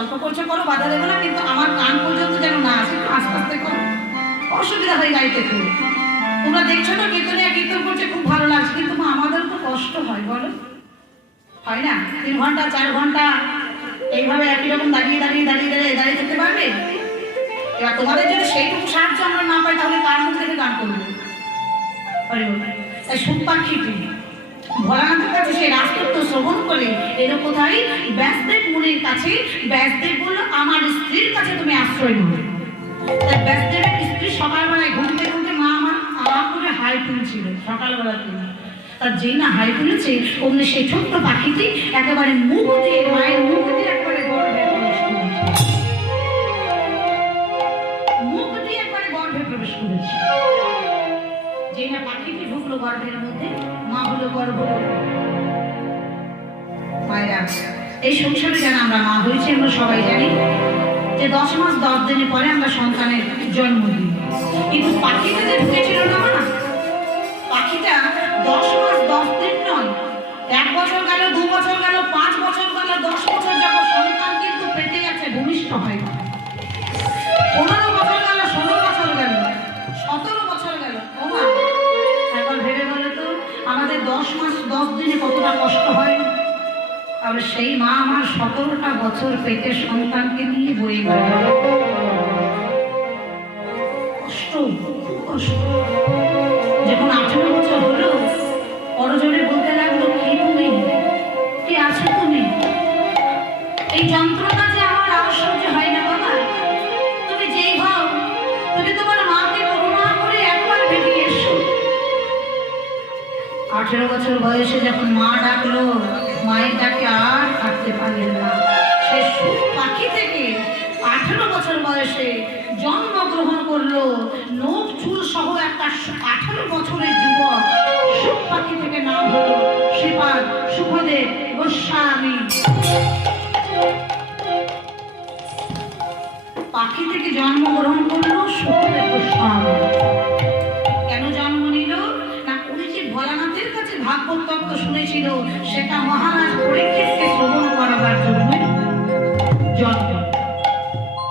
গল্প করছো করো, বাধা দেবো না, কিন্তু আমার কান পর্যন্ত যেন না আসে, আস্তে আস্তে করো, অসুবিধা হয়ে গাইতে খুব। তোমরা দেখছো তো কীর্তনিয়া কীর্তন করছে, খুব ভালো লাগছে, কিন্তু মা আমাদের তো কষ্ট হয়, বলো হয় না? 3 ঘন্টা 4 ঘন্টা এইভাবে একই রকম দাঁড়িয়ে দাঁড়িয়ে দাঁড়িয়ে দাঁড়িয়ে দাঁড়িয়ে থাকতে পারবে? এবার তোমাদের যদি সেইটুকু সাহায্য আমরা না পাই, তাহলে কার মুখ থেকে গান করবো? তাই সুখ পাখিটি ভোলানাথের কাছে সেই রাষ্ট্রত্ব শ্রবণ করে এর কোথায় ব্যাসদেব মুনির কাছে। ব্যাসদেব বললো আমার স্ত্রীর কাছে তুমি আশ্রয় নেবে। তাই ব্যাসদেবের স্ত্রী সকালবেলায় ঘুমতে ঘুমতে মা আমার করে হাই তুলছিল সকালবেলাতে। তার যেই না হাই তুলেছে অমনি সেই ছোট্ট পাখিটি একেবারে মুখ দিয়ে, মায়ের মুখ দিয়ে একবারে গর্ভে প্রবেশ করেছে, মুখ দিয়ে একবারে গর্ভে প্রবেশ করেছে। যেই না পাখিটি ঢুকলো গর্ভের মধ্যে, মা হলো গর্ভবতী। মায়েরা, এই সংসারে যেন আমরা মা হয়েছি আমরা সবাই জানি যে 10 মাস 10 দিনের পরে আমরা সন্তানের জন্ম দিই, কিন্তু পাখিটা যে ঢুকেছিল না মা, পাখিটা 10 মাস 10 দিন নয়, 1 বছর গেল, 2 বছর গেল, 5 বছর গেল, 10 বছর যাব, সন্তান কিন্তু পেটে আছে, ভূমিষ্ঠ হয়। 15 বছর গেল, 16 বছর গেল, 17 বছর গেল। ও মা, একবার ভেবে বলো তো আমাদের 10 মাস 10 দিনে কতটা কষ্ট হয়। তাহলে সেই মা আমার 17টা বছর পেটে সন্তানকে নিয়ে বয়ে বেড়ায়, কষ্ট, কষ্ট। যখন 18 বছর হলো, পরজনে বলতে লাগলো কি তুমি, কি আছো তুমি? এই যন্ত্রণা যে আমার আর সহ্য হয় না বাবা, তুমি যেই হও, তুমি তোমার মাকে করুণা করে একবার বেরিয়ে এসো। 18 বছর বয়সে যখন মা ডাকলো, মায়ের ডাকে আর থাকতে পারলেন না। সে সুখ পাখি থেকে 18 বছর বয়সে জন্মগ্রহণ করলো, নখ চুল সহ একটা 18 বছরের যুবক সুখ পাখি থেকে নাম হলো শ্রীপাদ সুখদেব গোস্বামী। পাখি থেকে জন্মগ্রহণ করলো সুখদেব গোস্বামী। কেন জন্ম নিল না, উনি যে ভোলানাথের কাছে ভাগবত তত্ত্ব শুনেছিল, সেটা মহারাজ পরীক্ষিতকে শ্রবণ করাবার জন্য জন্ম।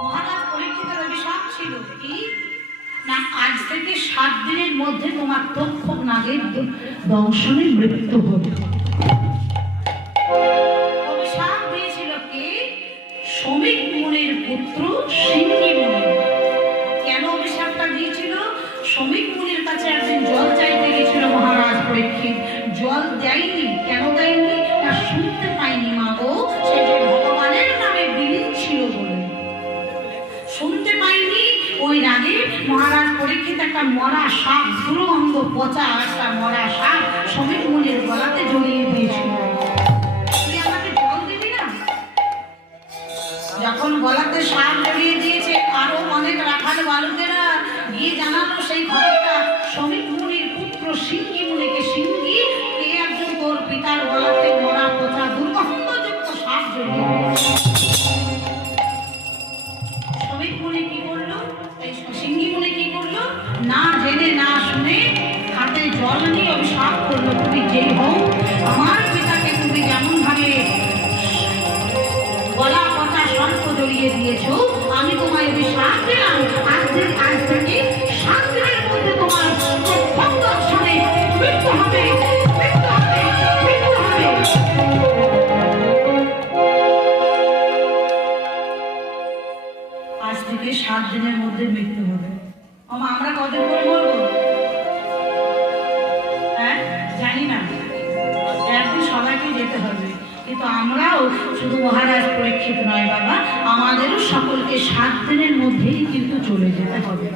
মহারাজ পরীক্ষিতের অভিশাপ ছিল কি না, আজ থেকে 7 দিনের মধ্যে তোমার তক্ষক নাগের দংশনে মৃত্যু হবে। অভিশাপ দিয়েছিল কি শ্রমিক মুনির পুত্র সিংহী মুনি। কেন অভিশাপটা দিয়েছিল? শ্রমিক মুনির কাছে একদিন জল চাইতে গেছিল মহারাজ পরীক্ষিত, জল দেয়নি। কেন দেয়নি না, শুনতে পাইনি মা গো, সে যে ভগবানের নামে বিলীন ছিল বলে শুনতে পাইনি। ওই রাগে মহারাজ পরীক্ষিত একটা মরা সাপ, দুরঙ্গ পচা একটা মরা সাপ শ্রমিক মুনির গলাতে জড়িয়ে দিয়েছিল। তুই আমাকে জল দিবি না? যখন গলাতে সাপ জড়িয়ে দিয়েছে, আরো অনেক রাখাল বালকেরা গিয়ে জানালো সেই খবরটা শ্রমিক মুনির পুত্র সিংহী মুনিকে। সিংহী, কে একজন তোর পিতার গলাতে মরা পচা দুর্গন্ধযুক্ত সাপ জড়িয়ে দিয়েছে। শ্রমিক মুনি কি করলো, এই সিংহী মুনি কি করলো, না জেনে না শুনে হাতে জল নিয়ে অভিশাপ করলো, তুমি যেই হও, আমার পিতাকে তুমি যেমন ভাবে গলা পচা সর্প জড়িয়ে দিয়েছো, আমি তোমায় অভিশাপ দিলাম, আজ থেকে 7 দিনের মধ্যে তোমার প্রথম দর্শনে মৃত্যু হবে, মৃত্যু হবে, মৃত্যু হবে। আজ থেকে 7 দিনের মধ্যে মৃত্যু হবে। আমরা কদিন পরে বলবো? হ্যাঁ, জানি না, একদিন সবাইকে যেতে হবে। কিন্তু আমরাও শুধু মহারাজ পরীক্ষিত নয় বাবা, আমাদেরও সকলকে 7 দিনের মধ্যেই কিন্তু চলে যেতে হবে।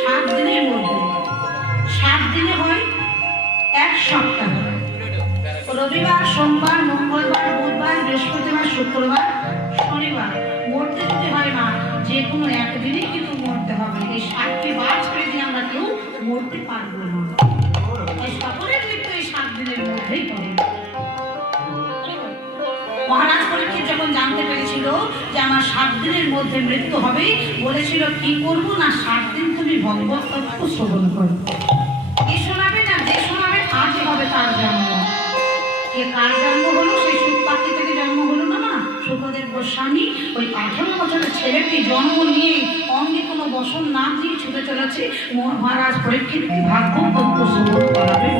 7 দিনের মধ্যে, 7 দিনে হয় 1 সপ্তাহ। রবিবার, সোমবার, মঙ্গলবার, বুধবার, বৃহস্পতিবার, শুক্রবার, শনিবার মরতে যদি হয় মা, যে কোনো একদিনই কিন্তু মরতে হবে। এই 7টি বার ছেড়ে দিয়ে আমরা কেউ মরতে পারবো না। সকলের মৃত্যু এই 7 দিনের মধ্যেই হবে। মহারাজ পরীক্ষিত যখন জানতে পেরেছিল যে আমার 7 দিনের মধ্যে মৃত্যু হবে, বলেছিল কি করবো না, 7 দিন তুমি ভগবত তত্ত্ব শ্রবণ করো। কে শোনাবে না, যে শোনাবে আজই হবে তার জন্ম। কে কার জন্ম হলো, সেই সুখ পাখি থেকে জন্ম হলো না মা, সুখদেব গোস্বামী ওই 18 বছরের ছেলেটি জন্ম নিয়ে অঙ্গে কোনো বসন না দিয়ে ছুটে চলেছে মহারাজ পরীক্ষিতকে ভাগ্য তত্ত্ব শ্রবণ করাবে।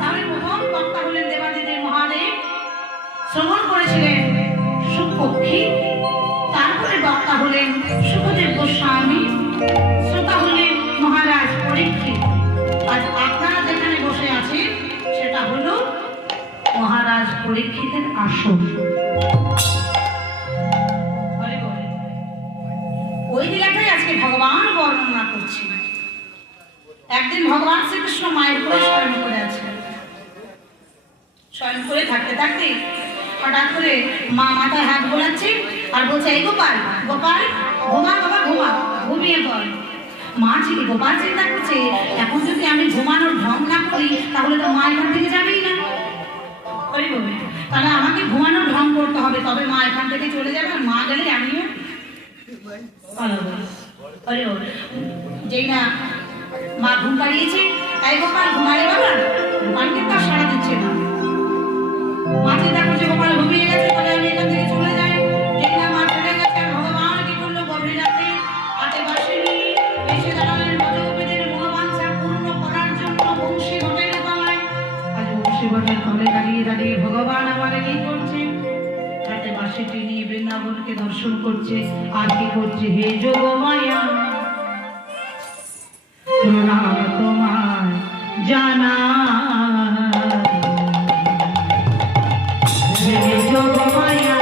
তাহলে প্রথম বক্তা হলেন দেবাদিদেব মহাদেব, শ্রবণ করেছিলেন সুপক্ষী। তারপরে বক্তা হলেন সুখদেব গোস্বামী, শ্রোতা হলেন মহারাজ পরীক্ষিত। আজ আপনারা যেখানে বসে আছেন সেটা হলো মহারাজ পরীক্ষিতের আসন। ওই লীলাটাই আজকে ভগবান বর্ণনা করছে। একদিন ভগবান শ্রীকৃষ্ণ মায়ের উপরে শয়ন করে আছে। শয়ন করে থাকতে থাকতে হঠাৎ করে মা মাথায় হাত বোলাচ্ছে আর বলছে, এই গোপাল গোপাল ঘুমা বাবা ঘুমা, ঘুমিয়ে পড়। মা ছিল গোপাল চিন্তা করছে, এখন যদি আমি ঘুমানোর ঢং না করি তাহলে তো মা এখান থেকে যাবেই না। তাহলে আমাকে ঘুমানোর ঢং করতে হবে, তবে মা এখান থেকে চলে যাবে। আর মা গেলে আমিও যেই না মা ঘুম পাড়িয়েছে, তাই গোপাল ঘুমালে বাবা, গোপালকে তার সাড়া দিচ্ছে না। মা চিন্তা করছে গোপাল ঘুমিয়ে গেছে, তাহলে আমি এখান থেকে চলে যাই। যেই না মা চলে গেছে, ভগবান কি করলো, গভীর রাতে হাতে বাসে নিয়ে এসে দাঁড়ালেন ব্রজগোপীদের মনোবাঞ্ছা পূর্ণ করার জন্য বংশী ঘটের তলায়। আজ বংশী ঘটের তলে দাঁড়িয়ে দাঁড়িয়ে ভগবান আমার কি করছে, হাতে বাঁশিটি নিয়ে বৃন্দাবনকে দর্শন করছে। আর কি করছে, হে যোগমায়া প্রণাম তোমার জানা, হে যোগমায়া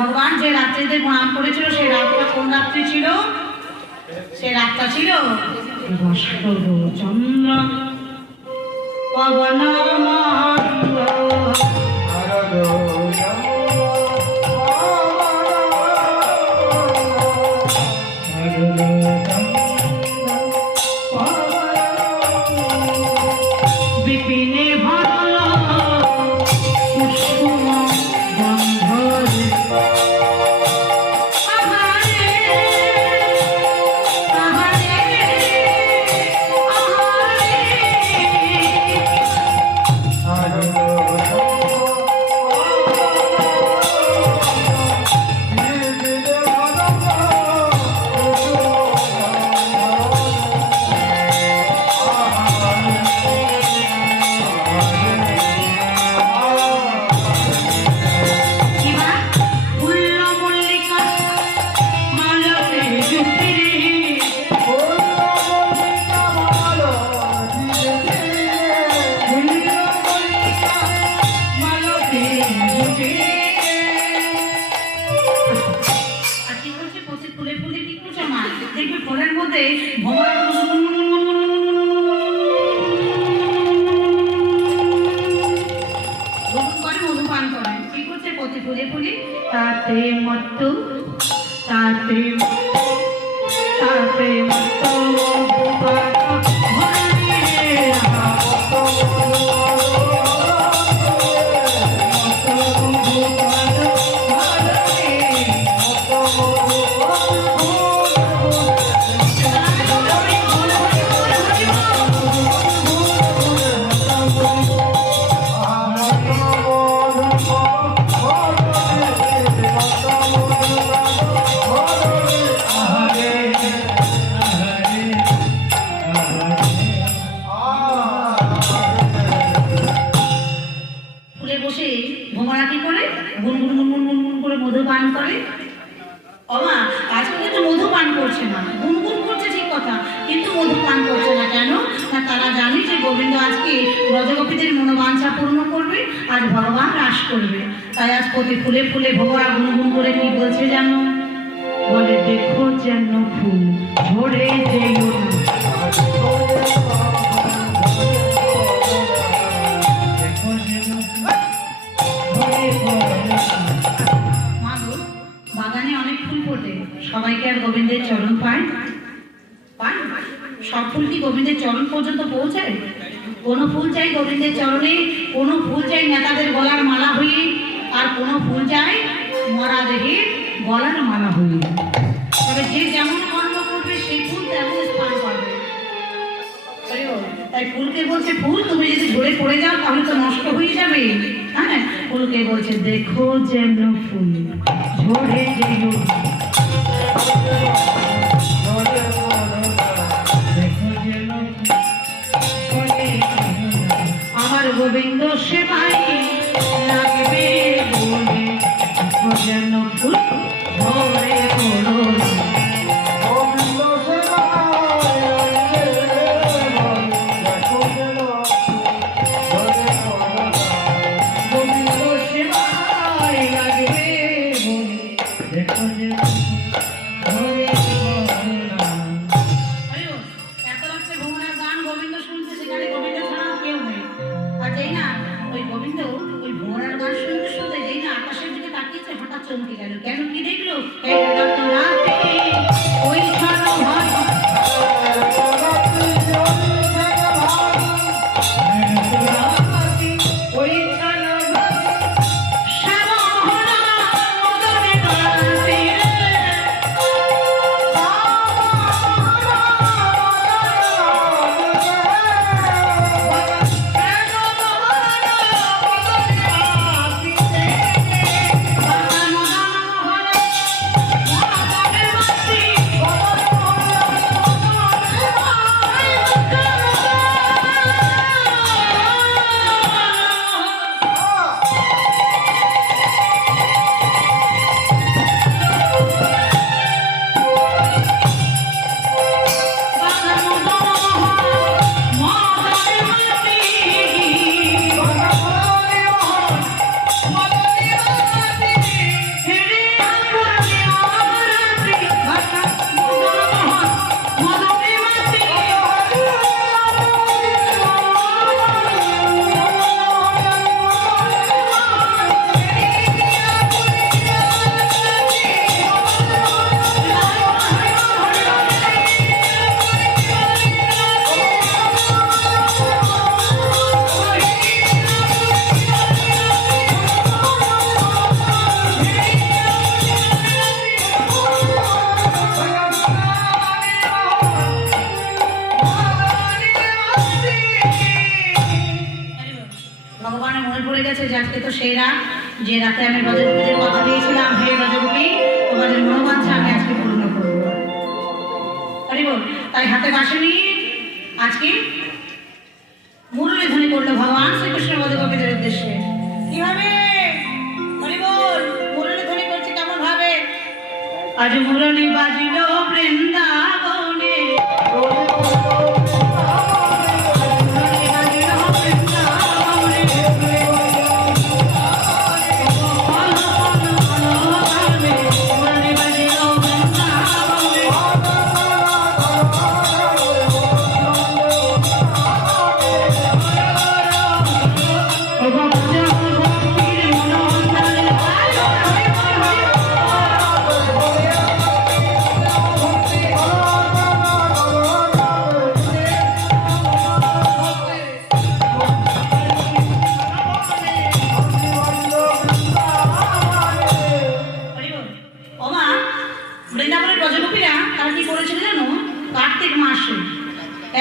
ভগবান যে রাত্রিতে প্রণাম করেছিল সেই রাতটা কোন রাত্রি ছিল? সেই রাতটা ছিল চন্দ্র পবন বিপিনে ভরল কুসুম গন্ধরে তাতে মত তাতে তাতে মত ভোমরা কি করে গুনগুন গুনগুন গুনগুন করে মধু পান করে। ওমা আজকে কিন্তু মধু পান করছে না, গুনগুন করছে ঠিক কথা, কিন্তু মধু পান করছে না। কেন না তারা জানে যে গোবিন্দ আজকে ব্রজগোপীদের মনোবাঞ্ছা পূর্ণ করবে, আজ ভগবান রাস করবে। তাই আজ প্রতি ফুলে ফুলে ভোমরা গুনগুন করে কি বলছে জানো? বলে দেখো যেন ফুল ঝরে যেও না, বাগানে অনেক ফুল ফোটে, সবাইকে আর গোবিন্দের চরণ পায়? পায়? সব ফুল কি গোবিন্দের চরণ পর্যন্ত পৌঁছায়? কোনো ফুল চাই গোবিন্দের চরণে, কোনো ফুল চাই নেতাদের গলার মালা হয়ে, আর কোনো ফুল চাই মরা দেহে গলার মালা হয়ে। তবে যে যেমন কর্ম করবে সেই ফুল তেমন স্থান পাবে। তাই ফুলকে বলছে ফুল তুমি যদি ঝরে পড়ে যাও তাহলে তো নষ্ট হয়ে যাবে। হ্যাঁ, ফুলকে বলছে দেখো যেন ফুল ঝরে যেও, আমার গোবিন্দ সেবাই লাগবে বলে যেন ফুল ঝরে পড়ো। চমকে গেল, কেন কি দেখলো? ওই ভগবানের মনে পড়ে গেছে যে আজকে তো সেই রাত, যে রাতে আমি ব্রজগোপীদের কথা দিয়েছিলাম, হে ব্রজগোপী তোমাদের মনোবাঞ্ছা আমি আজকে পূর্ণ করবো। তাই হাতে বাঁশি নিয়ে আজকে মুরলী ধ্বনি করলো ভগবান শ্রীকৃষ্ণ ব্রজগোপীদের উদ্দেশ্যে। কিভাবে মুরলী ধ্বনি করছে, কেমন ভাবে? আজ মুরলী বাজিল বৃন্দাবনে,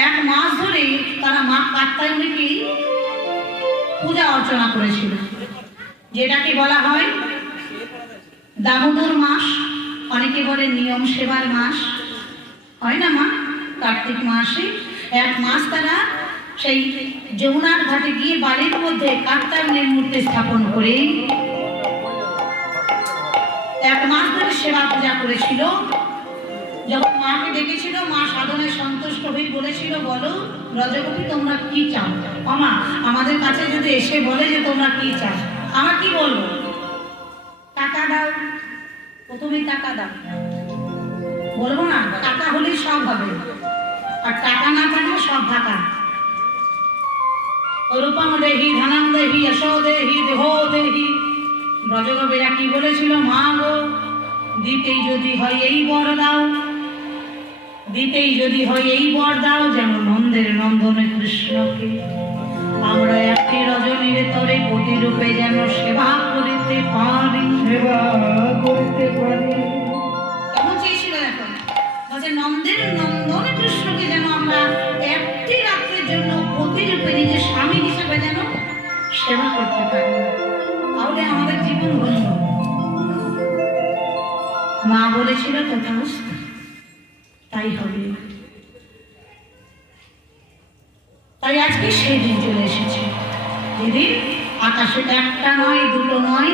এক মাস ধরে তারা মা কাত্যায়নীকে পূজা অর্চনা করেছিল, যেটাকে বলা হয় দামোদর মাস, অনেকে বলে নিয়ম সেবার মাস, হয় না মা? কার্তিক মাসে এক মাস তারা সেই যমুনার ঘাটে গিয়ে বালির মধ্যে কাত্যায়নের মূর্তি স্থাপন করে 1 মাস ধরে সেবা পূজা করেছিল। যখন মাকে ডেকেছিল, মা সাধনায় সন্তুষ্ট হয়ে বলেছিল, বলো ব্রজগোপী তোমরা কি চাও? মা আমাদের কাছে যদি এসে বলে যে তোমরা কি চাও, আমরা কি বলবো? টাকা দাও, প্রথমে টাকা দাও বলবো না? টাকা হলেই সব হবে, আর টাকা না থাকলে সব ফাঁকা। রূপম দেহি, ধনম দেহি, যশো দেহি, দেহ দেহি। ব্রজগোপীরা কি বলেছিল? মা গো, দিতেই যদি হয় এই বর দাও, দিতেই যদি হয় এই বর দাও, যেন নন্দের নন্দনে কৃষ্ণকে আমরা একটি রজনীর তরে কোটি রূপে যেন সেবা করিতে পারি, সেবা করিতে পারি। কেমন চেয়েছিল দেখো, বলছে নন্দের নন্দনে কৃষ্ণকে যেন আমরা একটি রাত্রের জন্য প্রতি রূপে নিজের স্বামী হিসেবে যেন সেবা করতে পারি, তাহলে আমাদের জীবন ধন্য। মা বলেছিল তথাস্তু, তাই হবে। তাই আজকে সেই দিন চলে এসেছে, যেদিন আকাশে একটা নয়, দুটো নয়,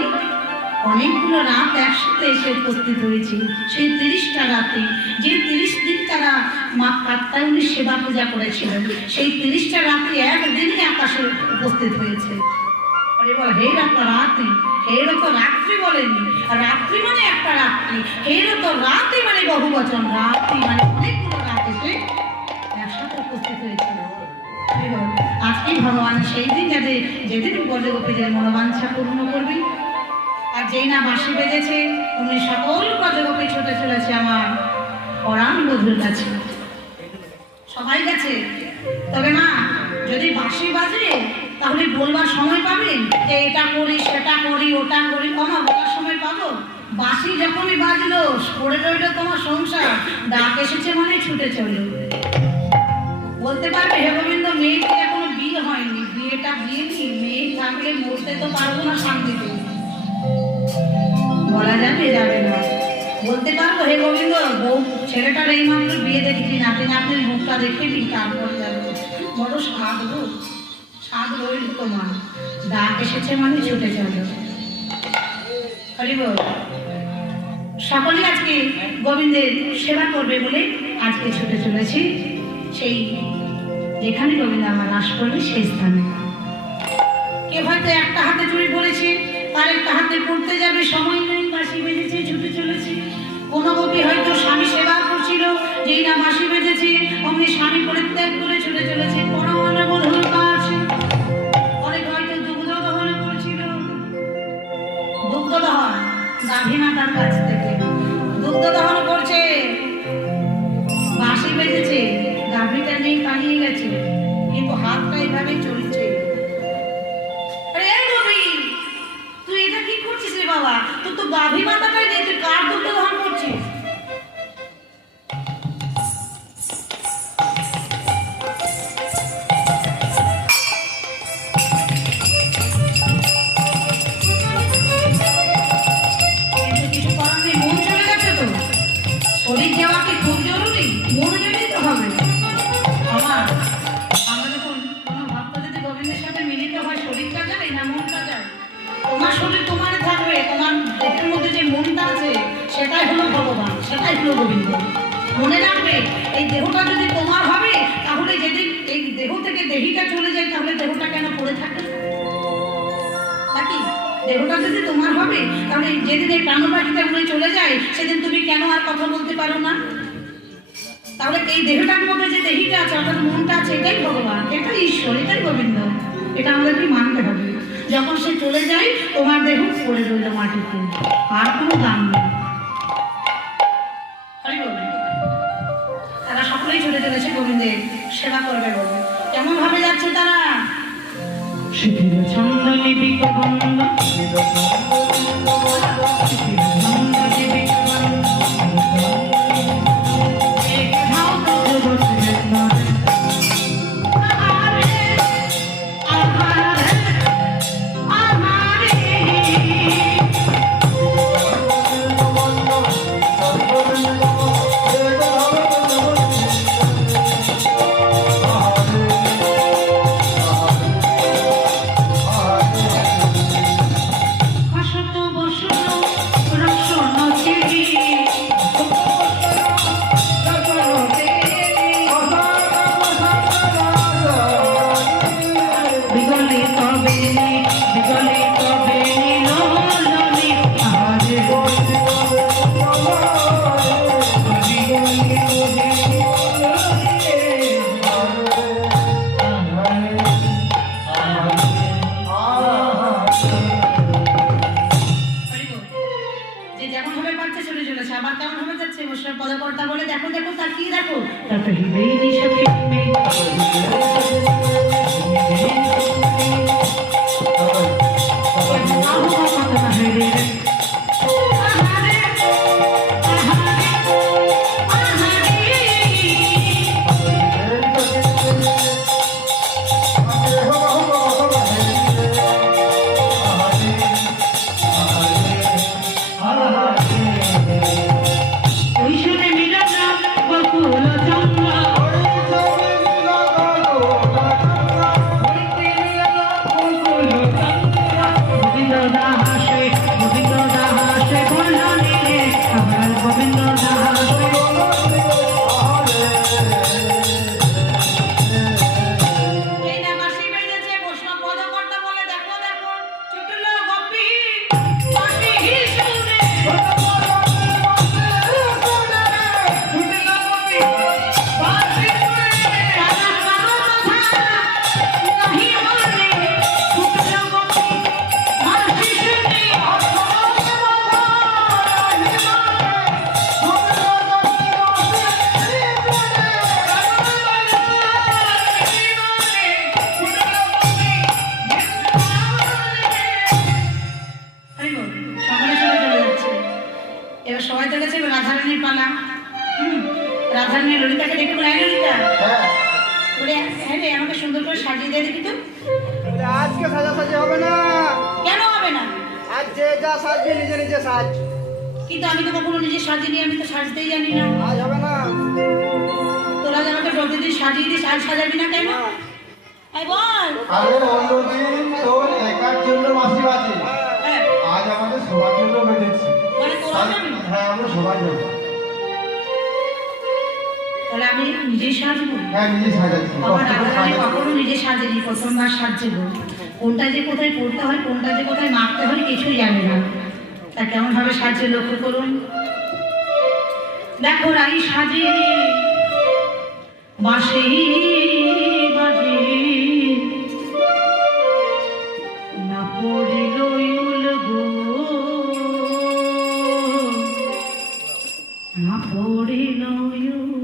অনেকগুলো রাত একসাথে এসে উপস্থিত হয়েছে। সেই 30টা রাতে, যে 30 দিন তারা মা কাত্যায়নীর সেবা পূজা করেছিল, সেই 30টা রাতে একদিনই আকাশে উপস্থিত হয়েছে। বল হে রাত্রি, হের তো রাত্রি বলেনি, রাত্রি মানে একটা রাত্রি, হের তো রাতে মানে বহু বচন, রাত্রি মানে অনেকগুলো রাত এসে একসাথে উপস্থিত হয়েছিল। আজকে ভগবান সেই দিন যেদিন ব্রজগোপীদের মনোবাঞ্ছা পূর্ণ করবি। আর যেই না বাঁশি বেজেছে, উনি সকল ব্রজগোপী ছুটে চলেছে আমার পরাণ বধূর কাছে, সবাই গেছে। তবে মা যদি বাঁশি বাজে তাহলে বলবার সময় পাবেন যে এটা করি, সেটা করি, ওটা করি? আমার বলার সময় পাবো? বাঁশি যখনই বাজলো, পড়ে রইল তোমার সংসার, ডাক এসেছে মানে ছুটে চলো। বলতে পারবে হে গোবিন্দ মেয়েটি এখনো বিয়ে হয়নি, বিয়েটা বিয়ে কি, মেয়ে থাকলে মরতে তো পারবো না শান্তিতে? বলা যাবে? যাবে না। বলতে পারবো হে গোবিন্দ বউ ছেলেটার এই মাত্র বিয়ে দেখেছি, নাতি নাতনির মুখটা দেখে নি, তারপরে যাবো? বড় স্বাদ গো, স্বাদ রইল তোমার, ডাক এসেছে মানে ছুটে চলো। হরিব সকলে আজকে গোবিন্দের সেবা করবে বলে আজকে ছুটে চলেছি সেই যেখানে গোবিন্দ আমার নাশ করবে সেই স্থানে। কেউ হয়তো একটা হাতে চুরি পড়েছে, আর একটা হাতে পড়তে যাবে, সময় নেই, বাঁশি বেজেছে, ছুটে চলেছে। কোনো গোপী হয়তো স্বামী সেবা করছিল, যেই না বাঁশি বেজেছে অমনি স্বামী পরিত্যাগ করে ছুটে চলেছে পরমাণু বধূর কাছে। অনেক হয়তো দুগ্ধ দহন করেছিল, দুগ্ধ দহন গাভীমাতার কাছ থেকে দুগ্ধ দহন করছে, বাঁশি বেজেছে, গাভীটা নেই, পালিয়ে গেছে, কিন্তু হাতটা এভাবে চলছে। আরে গোপী তুই এটা কি করছিস রে বাবা? তোর তো গাভী মাতাটাই নেই, তুই কার দুগ্ধ দহন করছিস? শরীর যাওয়া কি খুব জরুরি? মন গেলেই তো হবে। আমার যখন কোনো ভক্ত যদি গোবিন্দের সাথে মিলিত হয়, শরীরটা যায় না মনটা যায়? তোমার শরীর তোমার থাকবে, তোমার দেহের মধ্যে যে মনটা আছে সেটাই হলো ভগবান, সেটাই হলো গোবিন্দ। মনে রাখবে এই দেহটা যদি তোমার হবে, তাহলে যেদিন এই দেহ থেকে দেহিটা চলে যায়, তাহলে দেহটা কেন পড়ে থাকে নাকি? দেহটা যদি তোমার হবে, তাহলে যেদিন এই প্রাণবাহিটা উড়ে চলে যায়, সেদিন তুমি কেন আর কথা বলতে পারো না? তাহলে এই দেহটার মধ্যে যে দেহিটা আছে, অর্থাৎ মনটা আছে, এটাই ভগবান, এটাই ঈশ্বর, এটাই গোবিন্দ। এটা আমাদেরকে মানতে হবে। যখন সে চলে যায়, তোমার দেহ পড়ে রইল মাটিতে, আর কোনো দাম নেই। তারা সকলেই চলে চলেছে গোবিন্দের সেবা করবে বলে। কেমন ভাবে যাচ্ছে তারা? শিথিল ছন্দ লিপিক বন্ধ, বেনি বিগলিত বেনি লোলনি আহারে যে যেমন ভাবে পাচ্ছে চলে চলেছে আবার কেমন ভাবে যাচ্ছে বৈষ্ণব পদকর্তা বলে দেখো দেখো তাকিয়ে দেখো তাতে হিবেই সখী সবাই তো গেছে রাধারানীর পালা রাধারানী ললিতাকে ডেকে বলে ললিতা বলে হ্যাঁ রে আমাকে সুন্দর করে সাজিয়ে দিয়ে দেখি তো আজকে সাজাসাজি হবে না কেন হবে না আজ যে যা সাজবে নিজে নিজে সাজ কিন্তু আমি তো কখনো নিজে সাজিয়ে আমি তো সাজতেই জানি না আজ হবে না তোরা যে আমাকে প্রতিদিন সাজিয়ে দিস আজ সাজাবি না কেন এই বল আরে অন্যদিন তোর একার জন্য মাসি আছে আজ আমাদের সবার জন্য বেঁধেছি মানে তোরা যাবি হ্যাঁ আমরা সবাই যাবো তাহলে আমি নিজেই সাজবো হ্যাঁ নিজে সাজাচ্ছি আমার রাধারানী কখনো নিজে সাজেনি প্রথমবার সাজছে গো কোনটা যে কোথায় পড়তে হয় কোনটা যে কোথায় মাখতে হয় কিছুই জানি না তা কেমন ভাবে সাজছে লক্ষ্য করুন দেখো রাই সাজে বাঁশি বাজে না পড়িল ইউল গো না পড়িল ইউল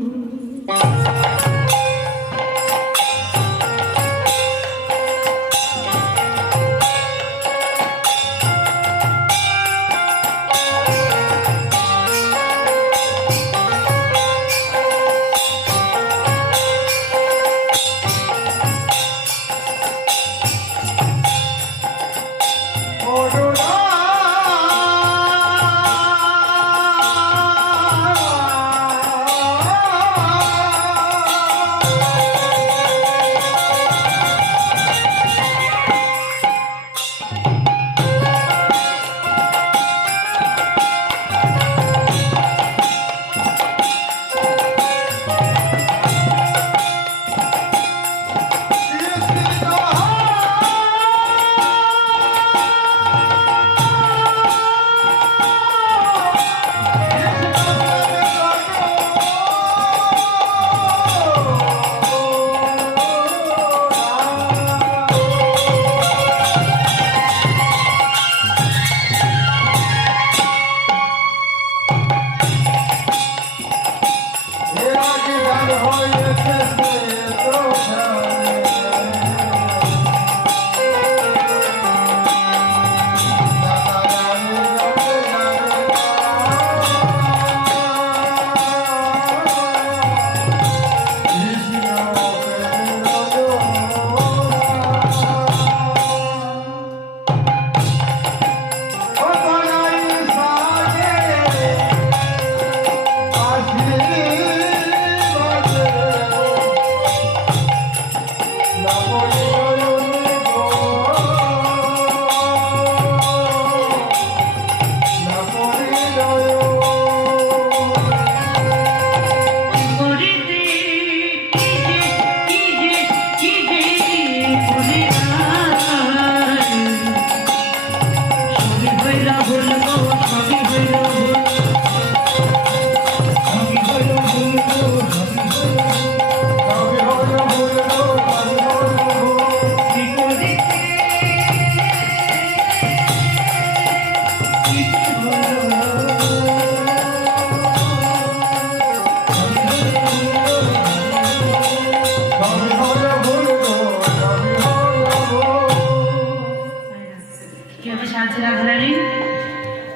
কিভাবে সাজছে রাধারানী,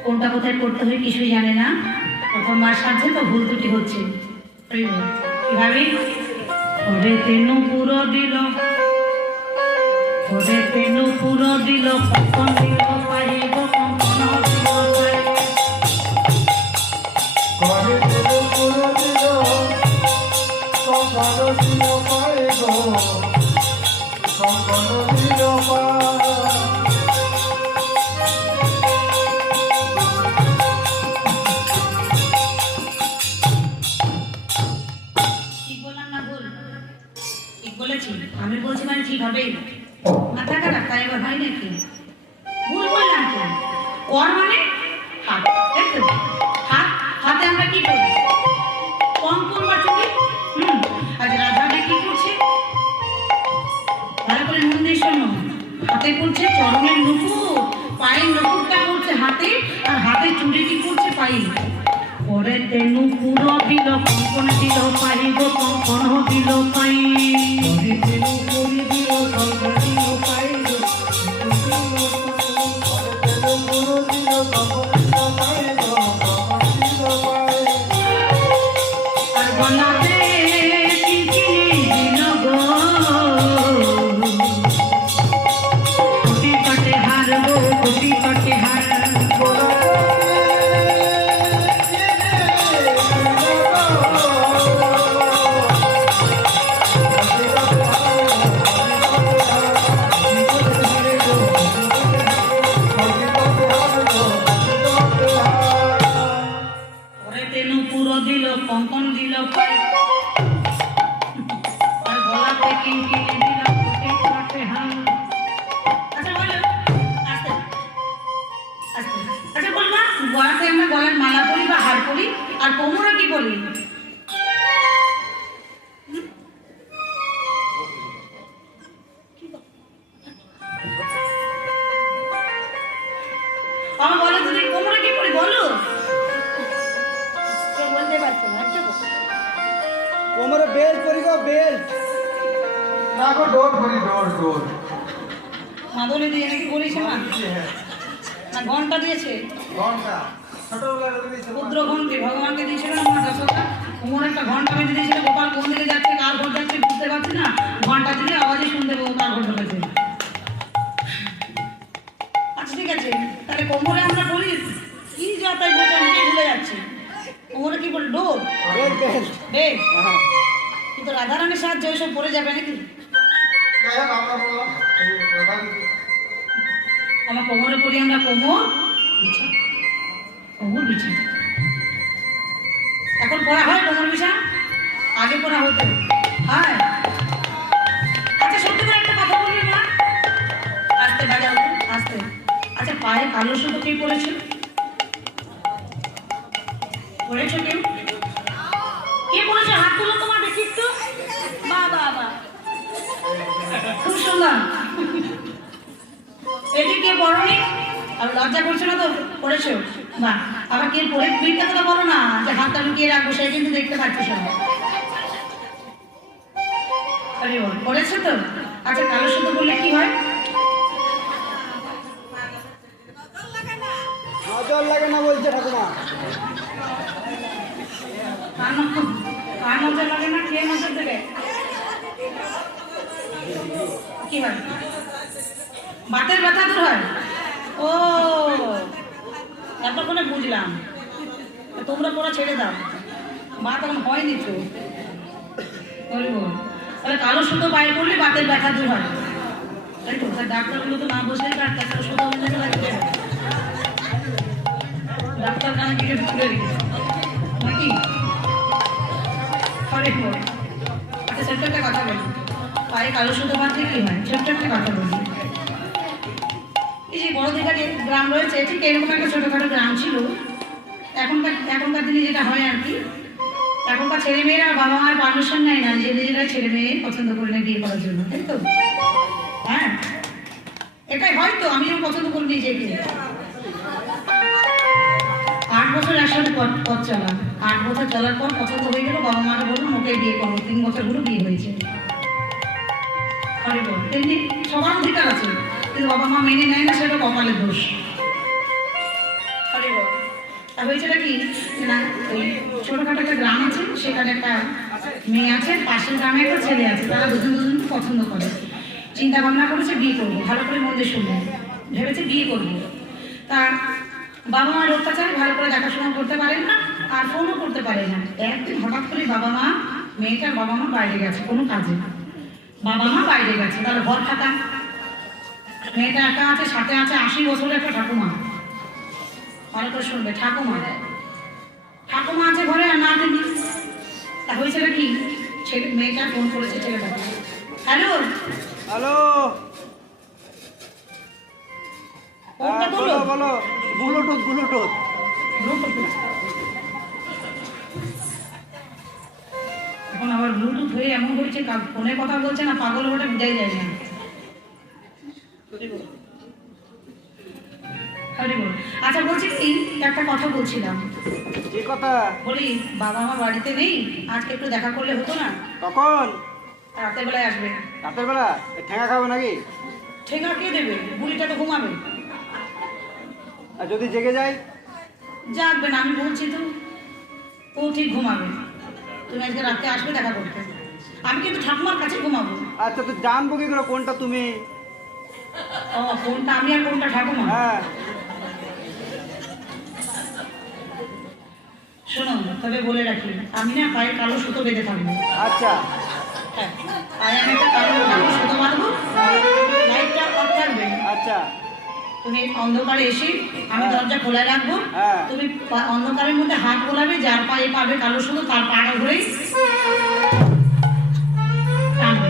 কোনটা কোথায় করতে হয় কিছুই জানে না। প্রথমবার সাজছে তো ভুল ত্রুটি হচ্ছে। কিভাবে ওরে তেনু পুরো দিল, ওরে তেনু পুরো দিল, কখন দিল পাইব, কখন দিল পাইব। ঘরে দিল পুরো দিল, কখনো দিল পাইব, কখনো দিল পাই। ঠিক বললাম না ভুল? ঠিক বলেছি? আমি বলছি মানে ঠিক হবে। মাথা খারাপ তাই এবার হয় নাকি? ভুল বললাম তো। কর মানে হাত, তাই তো? হাত, হাতে আমরা কি করি? কঙ্কন বা চুড়ি। আজ রাধাটা কি করছে? ভালো করে মন দিয়ে শোনো। হাতে করছে চরণের নুপুর, পায়ের নুপুরটা করছে হাতে, আর হাতে চুড়ি কি করছে পায়ে। পরে তেনু পুরো দিল, কঙ্কন দিল পাইব, কঙ্কন দিল পাই। ঘরে দিল পুরি দিল, কখনো দিল পাইব, ঘরে দিল পুরো দিল, কখনো দিল পাইব, কখনো দিল পাই। আর গলাতে চিনচিনি দিল গো, কোটি কাটে হার গো, কোটি কাটে হার। ওরে তেনু পুরো দিল, কঙ্কন দিল পাই। আর গলাতে কিনকিনি দিল, কোটি কাটে হার। আচ্ছা বলো, আস্তে আস্তে। আচ্ছা বলবা, গলাতে আমরা গলার মালা পরি বা হার পরি, আর কোমরে কি পরি? আমার বলো তো দেখি, কোমরে কি পরি বলো? কেউ বলতে পারছো না, আচ্ছা গো। কোমরে বেল্ট পরি গো, বেল্ট। না গো, ডোর করি, ডোর ডোর। মাদলে দিয়ে নাকি বলিস না? না ঘন্টা দিয়েছে, ঘন্টা ছোটবেলা দিয়েছে। ক্ষুদ্র ঘন্টি ভগবানকে দিয়েছিল না মা যশোদা। কোমরে একটা ঘন্টা বেঁধে দিয়েছিল, গোপাল কোন দিকে যাচ্ছে কার ঘর যাচ্ছে বুঝতে পারছি না, ঘন্টা দিলে আওয়াজই শুনতে পাবো কার ঘর ঢুকেছে। আচ্ছা ঠিক আছে, তাহলে কোমরে আমরা বলি কি যা তাই বলছে, আমি নিজেই ভুলে যাচ্ছি। কোমরে কি বলি? ডোর, বেল্ট, বেল্ট। বেগ। হ্যাঁ। কিন্তু রাধারানীর সাহায্যে ওইসব পড়ে যাবে নাকি? যাই হোক, আমরা বললাম আমার কোমরে পড়ি আমরা কোমর বিছা, কোমর বিছা। এখন পড়া হয় কোমর বিছা? আগে পড়া হতো। হ্যাঁ। আচ্ছা সত্যি করে একটা কথা বলবি মা? আস্তে বাজাও তো, আস্তে। আচ্ছা পায়ে কালো সুতো কে পড়েছে? পড়েছো কেউ? কে পড়েছে? হাত তুলো তোমার দেখি একটু। বাহ বাহ বাহ, খুব সুন্দর। এটি কে পড়নি? আর লজ্জা করছে না তো? পড়েছো? বাহ। আবার কে পড়ে মিথ্যা কথা বলো না যে হাতটা লুকিয়ে রাখবো, সে কিন্তু দেখতে পাচ্ছি সবাই। আরে ও পড়েছে তো? আচ্ছা কালো সুতো বললে কি হয়? নজর লাগে না বলছে ঠাকুমা। কার নজর লাগে না? কে নজর দেবে? কি হয়? বাতের ব্যথা দূর হয়। ও এতক্ষণে বুঝলাম। তোমরা পড়া ছেড়ে দাও, বাত এখন হয়নি তো। তাহলে কালো সুতো পায়ে পড়লে বাতের ব্যথা দূর হয়, তাই তো? ডাক্তারগুলো তো না বসে ডাক্তার সুতো মেনে লাগবে, ডাক্তার কানে দিকে ঘুরে রেখেছে নাকি? আচ্ছা ছোট্ট একটা কথা বলি, পায়ে কালো সুতো বাঁধলে কি হয়? ছোট্ট একটা কথা বলি। এই যে বড় দীঘা যে গ্রাম রয়েছে, ঠিক এরকম একটা ছোটোখাটো গ্রাম ছিল। এখনকার দিনে যেটা হয় আর কি, এখনকার ছেলে মেয়েরা বাবা মার পারমিশন নেয় না, যে নিজেরা ছেলে মেয়ে পছন্দ করে নেয় বিয়ে করার জন্য, তাই তো? হ্যাঁ এটাই হয়তো, আমিও পছন্দ করি নিজেকে। 8 বছর একসাথে পথ চলা, 8 বছর চলার পর পছন্দ হয়ে গেল, বাবা মারা বললো ওকে বিয়ে করো। 3 বছর হলো বিয়ে হয়েছে। তেমনি সবার অধিকার আছে, কিন্তু যদি বাবা মা মেনে নেয় না সেটা কপালের দোষ। আরে বাবা, তা হয়েছেটা কি না, ওই ছোটখাটো একটা গ্রাম আছে, সেখানে একটা মেয়ে আছে, পাশের গ্রামে একটা ছেলে আছে, তারা দুজনকে পছন্দ করে। চিন্তা ভাবনা করেছে বিয়ে করবো, ভালো করে মন দিয়ে শুনবে, ভেবেছে বিয়ে করবো। তার বাবা মার অত্যাচারে ভালো করে দেখাশোনা করতে পারেন না, আর ফোনও করতে পারে না। একদিন হঠাৎ করে মেয়েটার বাবা মা বাইরে গেছে কোনো কাজে, বাবা মা বাইরে গেছে, তার ঘর থাকা, মেয়েটা একা আছে, সাথে আছে 80 বছরের একটা ঠাকুমা। ভালো করে শুনবে, ঠাকুমা আছে ঘরে, আর না তিনি। তা হয়েছেটা কি, মেয়েটা ফোন করেছে ছেলেটাকে, হ্যালো হ্যালো, ফোনটা তোলো। বলো বলো, ব্লুটুথ। এখন আবার ব্লুটুথ হয়ে এমন হয়েছে, ফোনে কথা বলছে না, পাগল ওটা বোঝাই যায় না। আচ্ছা বলছি কি, একটা কথা বলছিলাম। কি কথা? বলি বাবা আমার বাড়িতে নেই, আজকে একটু দেখা করলে হতো না? কখন? রাতের বেলায় আসবে। রাতের বেলা? ঠেঙা খাবে নাকি? ঠেঙা কে দেবে, বুড়িটা তো ঘুমাবে। আর যদি জেগে যায়? জাগবে না, আমি বলছি তো, ও ঠিক ঘুমাবে। তুমি আজকে রাতে আসবে দেখা করতে, আমি কিন্তু ঠাকুমার কাছে ঘুমাবো। আচ্ছা, তো জানবো কি করে কোনটা তুমি? ও, কোনটা আমি আর কোনটা ঠাকুমা? হ্যাঁ। শোনো, তবে বলে রাখি, আমি না পায়ে কালো সুতো বেঁধে থাকবো। আচ্ছা। হ্যাঁ, পায়ে আমি একটা কালো সুতো বাঁধবো, লাইটটা অফ থাকবে। আচ্ছা। তুমি অন্ধকারে এসে, আমি দরজা খোলা রাখবো, হ্যাঁ। তুমি অন্ধকারের মধ্যে হাত গোলাবে, যার পায়ে পাবে কালো সুতো তার পাটা ধরেই টানবে,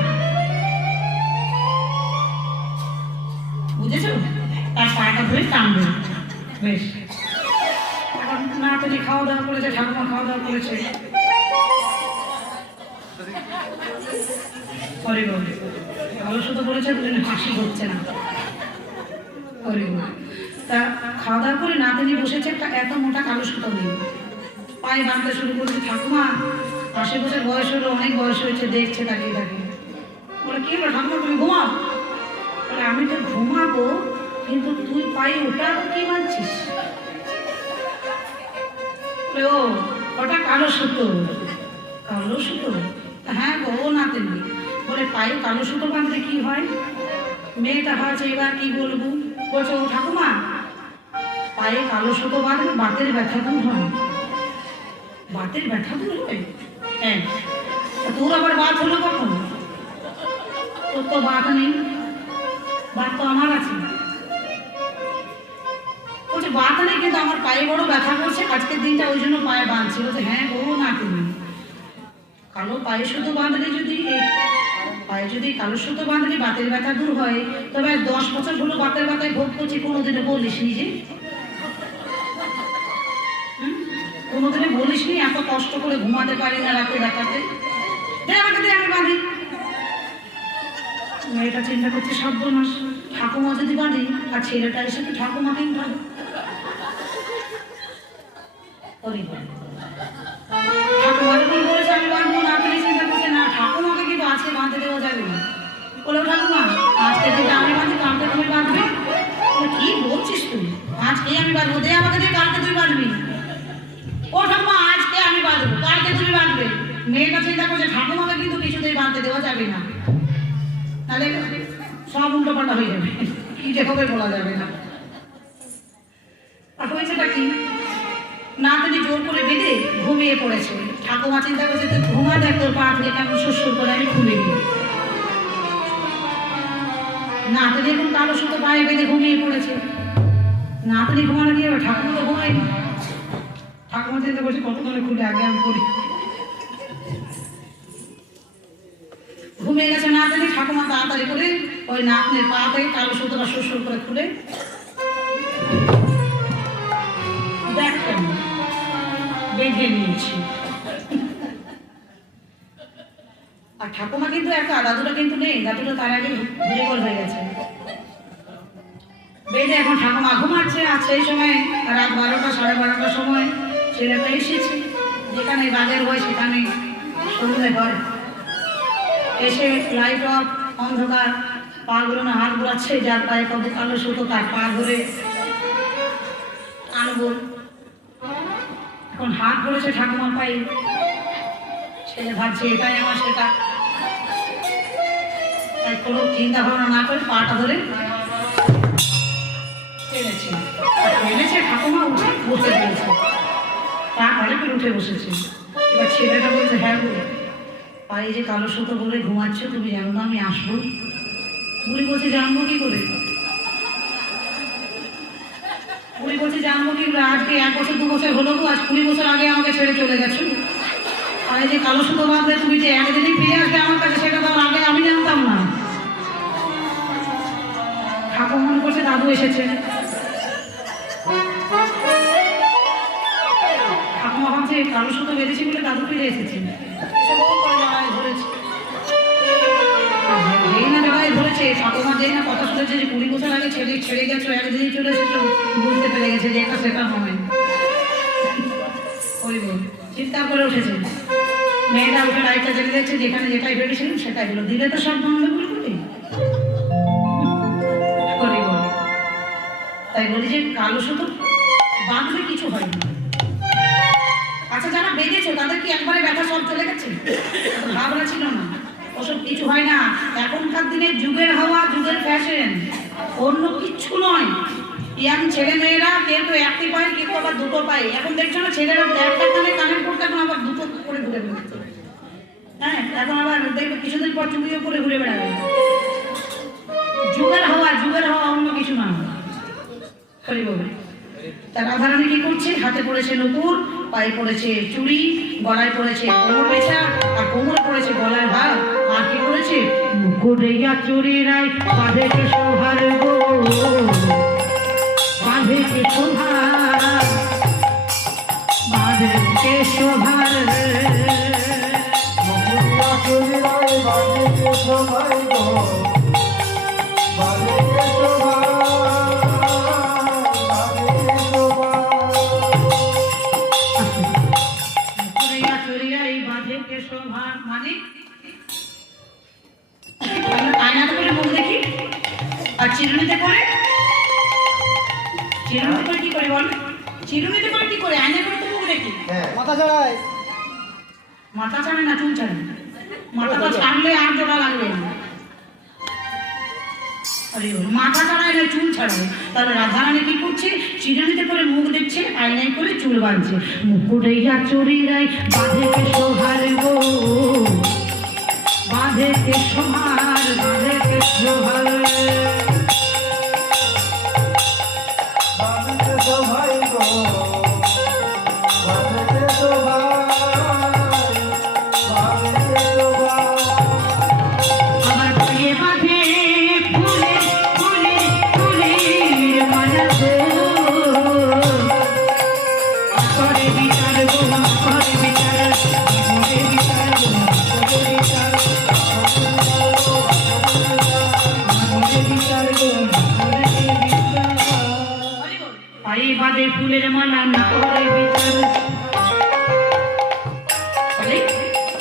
বুঝেছো? তার পাটা ধরে টানবে। বেশ, এখন না তুমি খাওয়া দাওয়া করেছে, ঠাকুমা খাওয়া দাওয়া করেছে, পরে বল কালো সুতো বলেছে, দুজনে হাসি হচ্ছে না। পরে বল, তা খাওয়া দাওয়া করে না তিনি বসেছে, একটা এত মোটা কালো সুতো নেই, পায়ে বাঁধতে শুরু করেছে। ঠাকুমা 80 বছর বয়স হলো, অনেক বয়স হয়েছে, দেখছে তাকিয়ে তাকিয়ে। বলে কি হলো ঠাকুমা, তুমি ঘুমাও? বলে আমি তো ঘুমাবো, কিন্তু তুই পায়ে ওটা কি বাঁধছিস? ও, ওটা কালো সুতো। কালো সুতো? হ্যাঁ গো, ও না তিনি। বলে পায়ে কালো সুতো বাঁধলে কি হয়? মেয়েটা হয়েছে, এবার কি বলবো? বলছে ও ঠাকুমা, পায়ে কালো সুতো বাঁধলে বাতের ব্যথা দূর হয়। বাতের ব্যথা দূর হয়? হ্যাঁ। তোর আবার বাত হলো কখন? তোর তো বাত নেই, বাত তো আমার আছে। বলছে বাত নেই, কিন্তু আমার পায়ে বড় ব্যথা করছে, আজকের দিনটা ওই জন্য পায়ে বাঁধছি। বলছে হ্যাঁ গো না তুমি, কালো পায়ে সুতো বাঁধলে যদি পায়ে যদি কালো সুতো বাঁধলে বাতের ব্যথা দূর হয়, তবে 10 বছর হলো বাতের ব্যথায় ভোগ করছি, কোনোদিনও বলিস নি যে? কোনোদিনে বলিস নি এত কষ্ট করে ঘুমাতে পারি না রাতে দেখাতে? দে আমাকে, দে আমি বাঁধি। মেয়েটা চিন্তা করছে, সর্বনাশ, ঠাকুমা যদি বাঁধি আর ছেলেটা এসে তো ঠাকুমাকেই বাঁধে। ঠাকুমা যখন বলেছে আমি বাঁধবো না, আপনি চিন্তা করছে না ঠাকুমাকে কিন্তু আজকে বাঁধতে দেওয়া যাবে না। বলে ঠাকুমা আজকে যদি আমি বাঁধি, কালকে তুমি বাঁধবে? কি বলছিস তুই? আজকে আমি বাঁধবো, দে আমাকে, দিয়ে কালকে তুই বাঁধবি। ও ঠাকুমা আজকে আমি বাঁধবো, কালকে তুমি বাঁধবে। মেয়েটা চিন্তা করছে ঠাকুমাকে কিন্তু কিছুতেই বাঁধতে দেওয়া যাবে না, তাহলে সব উল্টো পাল্টা হয়ে যাবে, কি যে হবে বলা যাবে না। হয়েছেটা কি, না তিনি জোর করে বেঁধে ঘুমিয়ে পড়েছে। ঠাকুমা চিন্তা করছে তুই ঘুমা, দেখ তোর পা থেকে কেমন সুর করে আমি খুলে দিই। না তিনি এখন কালো সুতো পায়ে বেঁধে ঘুমিয়ে পড়েছে। না তিনি ঘুমানো কি হবে, ঠাকুমা তো ঘুমায়নি। ঠাকুমা চিন্তা করছে কতক্ষণে খুলে, আগে আমি করি। ঘুমিয়ে গেছে না তিনি, ঠাকুমা তাড়াতাড়ি করে ওই নাতনের পা থেকে কালো সুতোটা সুর করে খুলে দেখ বেঁধে নিয়েছি। আর ঠাকুমা কিন্তু একা, দাদুটা কিন্তু নেই, দাদুটা তার আগে ঘুরে গোল হয়ে গেছে। বেঁধে এখন ঠাকুমা ঘুমাচ্ছে। আর সেই সময় রাত 12টা 12:30টার সময় ছেলেটা এসেছে, যেখানে বাজার হয় সেখানে সন্ধ্যে হয়। এসে লাইট অফ, অন্ধকার, পা গুলো না হাত ঘোরাচ্ছে, যার পায়ে কত কালো সুতো তার পা ধরে আনবো। এখন হাত ধরেছে ঠাকুমার পায়ে, ছেলে ভাবছে এটাই আমার সেটা, তাই কোনো চিন্তা ভাবনা না করে পাটা ধরে টেনেছে। টেনেছে, ঠাকুমা উঠে বসে দিয়েছে, তারপরে ফিরে উঠে বসেছে। এবার ছেলেটা বলছে, হ্যাঁ গো, পায়ে যে কালো সুতো বলে ঘুমাচ্ছ, তুমি জানো না আমি আসবো? বুড়ি বলছে, জানবো কি করে? বুড়ি বলছে, জানবো কি করে? আজকে 1 বছর 2 বছর হলো গো, আজ 20 বছর আগে আমাকে ছেড়ে চলে গেছো। আর এই যে কালো সুতো বাঁধলে তুমি যে একদিনই ফিরে আসবে আমার কাছে, সেটা তো আগে আমি জানতাম না। ঠাকুর মনে করছে দাদু এসেছে। ঠাকুমা ভাবছে কালো সুতো বেঁধেছি বলে দাদু ফিরে এসেছে। যেই না জড়াই ধরেছে, ঠাকুমা যেই না কথা শুনেছে যে 20 বছর আগে ছেড়ে গেছো, একদিনই চলে এসেছো, বুঝতে পেরে গেছে যে এটা সেটা নয়। ওই বল চিন্তা করে উঠেছে। মেয়েটা উঠে লাইটটা জ্বেলে দেখছে, যেখানে যেটাই ভেবেছিলাম সেটাই হলো। দিলে তো সব বন্ধ করে বলি, তাই বলি যে কালো সুতো বাঁধলে কিছু হয় না। আচ্ছা, যারা বেঁধেছে তাদের কি একবারে ব্যথা সব চলে গেছে? ভাবনা ছিল না, ওসব কিছু হয় না। এখনকার দিনে যুগের হাওয়া, যুগের ফ্যাশন, অন্য কিচ্ছু নয়। ইয়াং ছেলে মেয়েরা কেউ তো একটি পায়, কেউ আবার 2টো পায়। এখন দেখছো না, ছেলেরা একটা কানে কানের পড়তে, এখন আবার 2টো করে ঘুরে বেড়াচ্ছে। হ্যাঁ, এখন আবার দেখবে কিছুদিন পর চুড়িও করে ঘুরে বেড়াবে। যুগের হাওয়া, যুগের হাওয়া, অন্য কিছু না। তার রাধারানী কি করছে? হাতে পড়েছে নুপুর, পায়ে পড়েছে চুড়ি, গলায় পড়েছে কোমর পেঁচা, আর কোমরে পড়েছে গলার হার। আর কি করেছে? মুকুড়িয়া চুড়ি রাই বাঁধে কে শোভার গো, বাঁধে কে শোভার, বাঁধে কে শোভার, মুকুড়িয়া চুড়ি রাই বাঁধে কে শোভার গো, বাঁধে কে শোভার। মানে আয়নাতে করে মুখ দেখি, আর চিরুনিতে করে কি করে বল? চিরুনিতে করে কি করে? আয়না করে তো মুখ দেখি। মাথা ছাড়াই। মাথা ছাড়ে না, চুল ছাড়ে। মাথাটা ছাড়লে আর জোড়া লাগবে না। মাথা ছাড়াই না, চুল ছাড়াই। তাহলে রাধারানী কি করছে? চিরুনিতে করে মুখ দেখছে, আয়নায় করে চুল বাঁধছে। মুকুড়িয়া চুড়ি রাই বাঁধে কে শোভার গো, বাঁধে কে শোভার, বাঁধে কে শোভার, বাঁধে কে শোভার গো, বাঁধে কে শোভার, বাঁধে কে শোভার। আমার প্রিয় বাঁধে ফুলে ফুলে ফুলের মালা গো, করে বিচার গো, করে বিচার, করে বিচার গো, করে বিচার, করে বিচার গো, করে বিচার। পায়ে বাঁধে ফুলের মালা, না করে বিচার।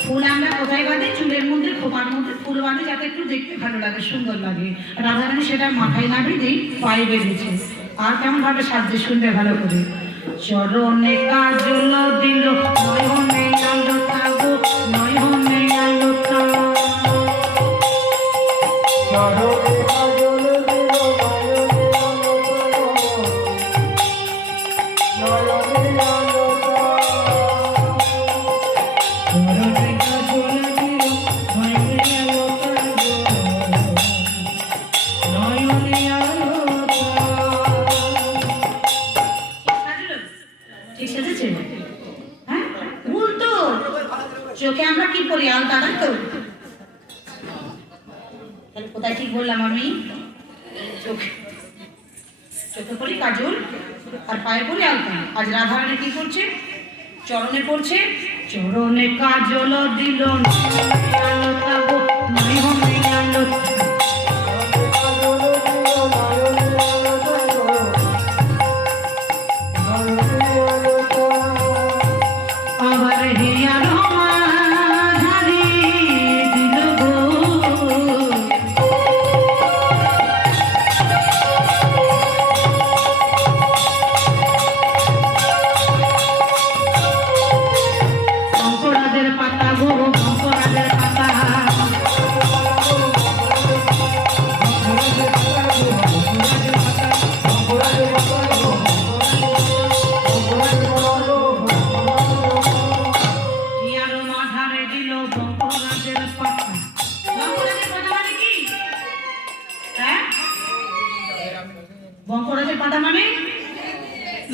ফুল আমরা কোথায় বাঁধি? চুলের মধ্যে, খোপার মধ্যে ফুল বাঁধে, যাতে একটু দেখতে ভালো লাগে, সুন্দর লাগে। রাধারানী সেটা মাথায় না বেঁধেই পায়ে বেঁধেছে। আর কেমন ভাবে সাজছে শুনতে ভালো করে। চরণে কাজল দিল, নয়নে আলোতা গো, নয়নে আলোতা, চরণে কাজল দিল, নয়নে আলোতা, চরণে কাজল দিল, নয়নে আলোতা গো, নয়নে আলোতা। ঠিক সেজেছে? হ্যাঁ, ভুল তো। চোখে আমরা কি করি? আলতা, তাই তো? তাহলে কোথায় ঠিক বললাম আমি? চোখে করি কাজল, আর পায়ে করি আলতা। আজ রাধারানী কি করছে? চরণে করছে, চরণে কাজল দিল, আলতা গো, নয়নে আলোতা, আবার হিয়া রমা ধারি দিল গো, বঙ্করাজের পাতা মানে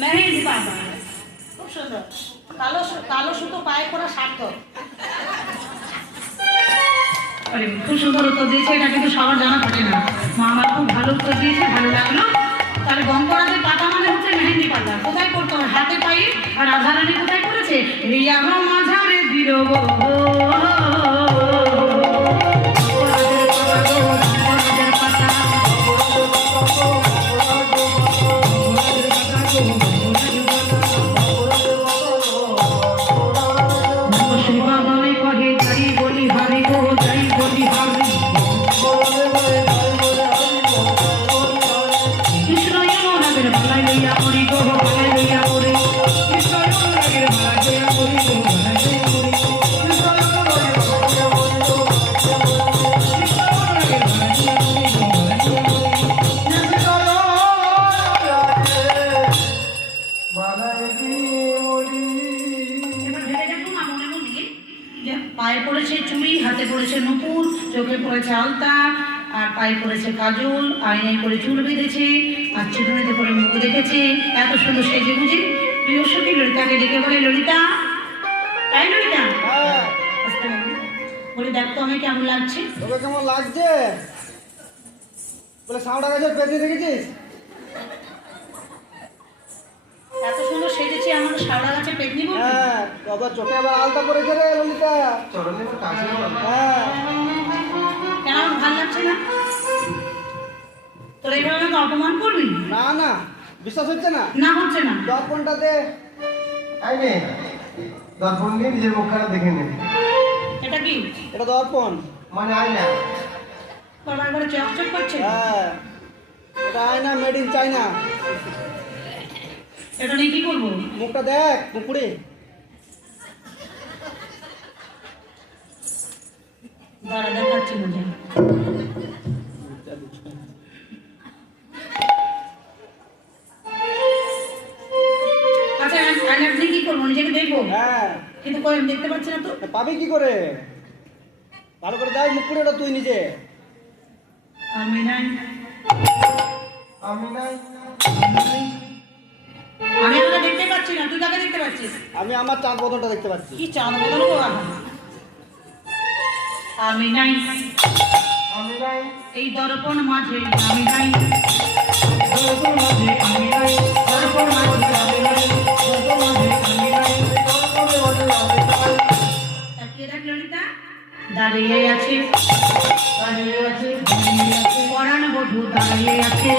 মেহেন্দি পাতা। খুব সুন্দর। কালো সুতো পায়ে পরা সার্থক। আরে খুব সুন্দর উত্তর দিয়েছে, এটা কিন্তু সবার জানা থাকে না। মা আমার খুব ভালো উত্তর দিয়েছে, ভালো লাগলো। তাহলে বঙ্করাজের পাতা মানে হচ্ছে মেহেন্দি পাতা। কোথায় করতে হবে? হাতে পায়ে। আর রাধারানী কোথায় করেছে? রিয়া মাঝারে দিরব পায়ে পড়েছে চুড়ি, হাতে পড়েছে নুপুর, চোখে পড়েছে আলতা, আর পায়ে পড়েছে কাজল, আয়নায় করে চুল বেঁধেছে, আর চিরুনিতে করে মুখ দেখেছে। এত সুন্দর সেজে বুঝি প্রিয় সখী ললিতাকে ডেকে বলে, ললিতা, তাই ললিতা, হ্যাঁ আসতে বলো। বলে দেখ তো আমি কেমন লাগছে। তোকে কেমন লাগছে? বলে সাউন্ড গাছের পেতে দেখেছিস? এত সুন্দর সেজেছে, আমার সাউড়া গাছে পেতনি বলবি? হ্যাঁ, বাবা চোখে আবার আলতা পড়েছে রে ললিতা। চরণে তো কাছে হ্যাঁ, কেন আমার ভালো লাগছে না? তোর এইভাবে আমাকে অপমান করবি? না না, বিশ্বাস হচ্ছে না? না হচ্ছে না। দর্পণটা দে। আই নে দর্পণ নিয়ে নিজের মুখখানা দেখে নে। এটা কি? এটা দর্পণ। মানে আই না বাবা একবারে চকচক করছে। হ্যাঁ, এটা আয়না মেড ইন চায়না। এটা নিয়ে কি করবো? মুখটা দেখ পুকুরে। দাঁড়া দেখাচ্ছি মজা। আচ্ছা আয়না দিয়ে কি করবো? নিজেকে দেখবো? হ্যাঁ, কিন্তু কই আমি দেখতে পাচ্ছি না তো। পাবি কি করে? ভালো করে দেখ মুখ করে তুই নিজে। আমি নাই, আমি নাই আমি তোকে দেখতে পাচ্ছি না। তুই কাকে দেখতে পাচ্ছিস? আমি আমার চাঁদ বদনটা দেখতে পাচ্ছি। কি চাঁদ বদল গো আহা। আমি নাই, আমি নাই এই দর্পণ মাঝে আমি নাই, দর্পণ মাঝে আমি নাই, দর্পণ মাঝে আমি নাই, দর্পণ মাঝে আমি নাই। তাকিয়ে দেখ ললিতা, দাঁড়িয়ে আছে, দাঁড়িয়ে আছে, দাঁড়িয়ে আছে, পরাণ বধূ দাঁড়িয়ে আছে,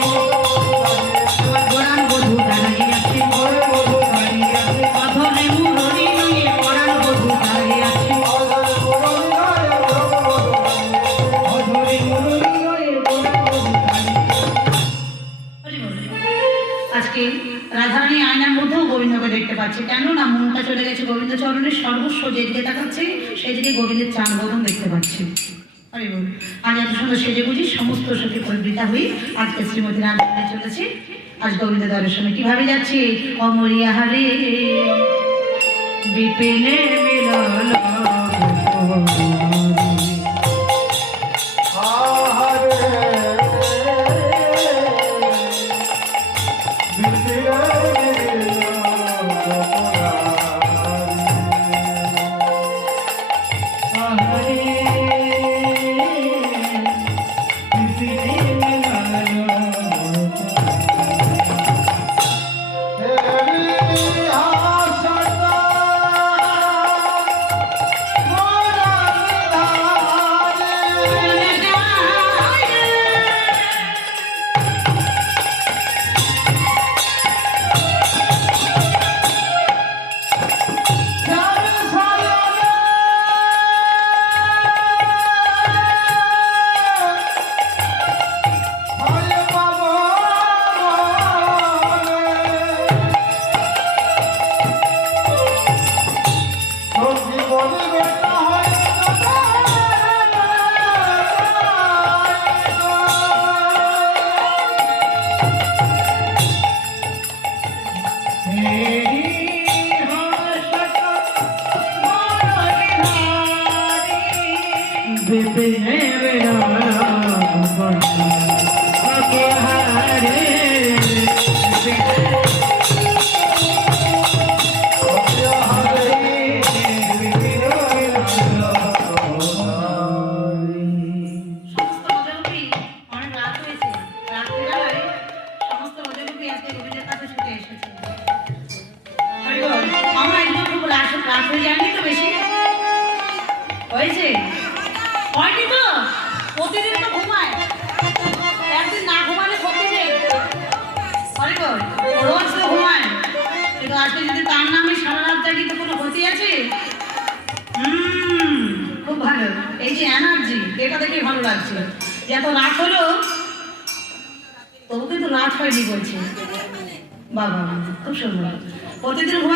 পরাণ বধূ দাঁড়িয়ে আছে, অধরে মুরলি নিয়ে পরাণ বধূ দাঁড়িয়ে আছে, অধরে মুরলি নিয়ে পরাণ বধূ দাঁড়িয়ে আছে। আজকে রাধারানী আয়নার মধ্যেও গোবিন্দকে দেখতে পাচ্ছে। কেন না মনটা চলে গেছে গোবিন্দ চরণের সর্বস্ব যেদিকে তাকাচ্ছে সেদিকে গোবিন্দের চাঁদ বদন দেখতে পাচ্ছে। আরে বল, আজ এত সুন্দর সেজে বুঝি সমস্ত সখী পরিবৃতা হই আজকে শ্রীমতী রাধারানী চলেছে। আজ গোবিন্দ দর্শনে কিভাবে যাচ্ছে? অমরিয়া হারে বিপিনে মিলন Hey, টুপি আজকে রবীন্দ্রের কাছে ছুটে এসেছে। হরি বল। আমার একদম খুব রাত হয়ে যায়নি তো বেশি? হয়েছে? হয়নি তো? প্রতিদিন তো ঘুমায়, একদিন না ঘুমালে ক্ষতি নেই। হরি বল। রোজ তো ঘুমায়, কিন্তু আজকে যদি তার নামে সারা রাত জাগি তো কোনো ক্ষতি আছে? খুব ভালো। এই যে এনার্জি, এটা দেখে ভালো লাগছে। এত রাত হলো তবু কিন্তু রাত হয়নি বলছে। বাবা খুব সুন্দর। প্রতিদিন ঘুমায়।